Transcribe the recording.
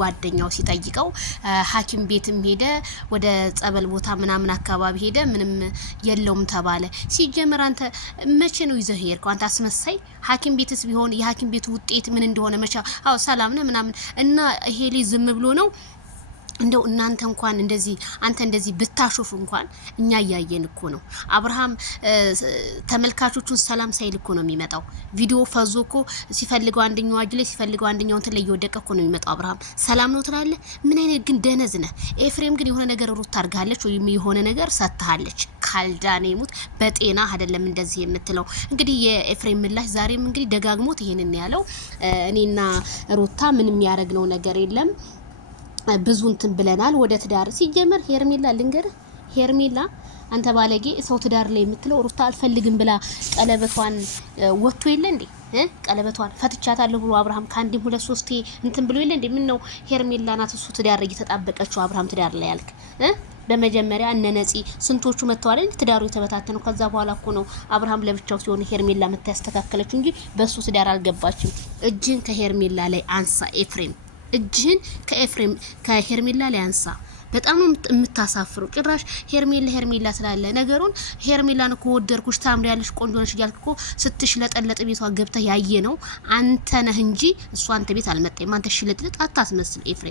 ጓደኛው ሲጠይቀው ሐኪም ቤትም ሄደ ወደ ጸበል ቦታ ምናምን አካባቢ ሄደ ምንም የለውም ተባለ። ሲጀመር አንተ መቼ ነው ይዘህ ሄድከው? አንተ አስመሳይ። ሐኪም ቤትስ ቢሆን የሐኪም ቤቱ ውጤት ምን እንደሆነ መቻ ሰላም ነው ምናምን እና ይሄ ልጅ ዝም ብሎ ነው እንደው እናንተ እንኳን እንደዚህ አንተ እንደዚህ ብታሾፍ እንኳን እኛ ያያየን እኮ ነው። አብርሃም ተመልካቾቹን ሰላም ሳይል እኮ ነው የሚመጣው። ቪዲዮ ፈዞ እኮ ሲፈልገው አንደኛው አጅ ላይ ሲፈልገው አንደኛው እንትን ላይ እየወደቀ እኮ ነው የሚመጣው። አብርሃም ሰላም ነው ትላለህ? ምን አይነት ግን ደነዝ ነህ? ኤፍሬም ግን የሆነ ነገር ሩት ታርጋለች ወይም የሆነ ነገር ሰጥታለች። ካልዳኔ ሙት በጤና አይደለም እንደዚህ የምትለው። እንግዲህ የኤፍሬም ምላሽ ዛሬም እንግዲህ ደጋግሞት ይሄንን ያለው እኔና ሩታ ምንም ያረግነው ነገር የለም ብዙ እንትን ብለናል ወደ ትዳር። ሲጀመር ሄርሜላ ልንገርህ፣ ሄርሜላ አንተ ባለጌ ሰው ትዳር ላይ የምትለው ሩታ አልፈልግም ብላ ቀለበቷን ወጥቶ የለ እንዴ? ቀለበቷን ፈትቻታለሁ ብሎ አብርሃም ካንዲም 2-3 እንትን ብሎ የለ እንዴ? ምን ነው ሄርሜላ ናት እሱ ትዳር እየተጣበቀችው አብርሃም ትዳር ላይ ያልክ? በመጀመሪያ እነነጺ ስንቶቹ መተዋል ትዳሩ የተበታተነው። ከዛ በኋላ እኮ ነው አብርሃም ለብቻው ሲሆን ሄርሜላ መታ ያስተካከለችው እንጂ በሱ ትዳር አልገባችም። እጅን ከሄርሜላ ላይ አንሳ ኤፍሬም፣ እጅህን ከሄርሜላ ላይ አንሳ። በጣም ነው የምታሳፍረው። ጭራሽ ሄርሜላ ስላለ ነገሩን ሄርሜላን እኮ ወደርኩሽ ታምሪያለሽ ቆንጆ ነሽ እያልክ እኮ ስትሽለጠለጥ ቤቷ ገብተህ ያየ ነው አንተ ነህ እንጂ እሷ አንተ ቤት አልመጣም። አንተ ሽልጥልጥ አታስመስል ኤፍሬም።